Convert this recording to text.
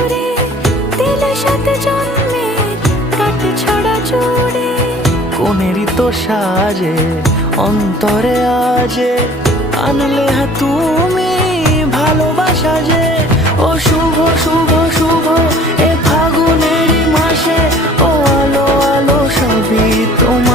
সুরে দিলে সাথে জন্মের কাট ছড়া জুড়ে। কোনেরই তো সাজে অন্তরে আজে আনলে তুমি ভালোবাসা যে। ও শুভ শুভ শুভ এ ফাগুনেরই মাসে, ও আলো আলো সবই তোমার।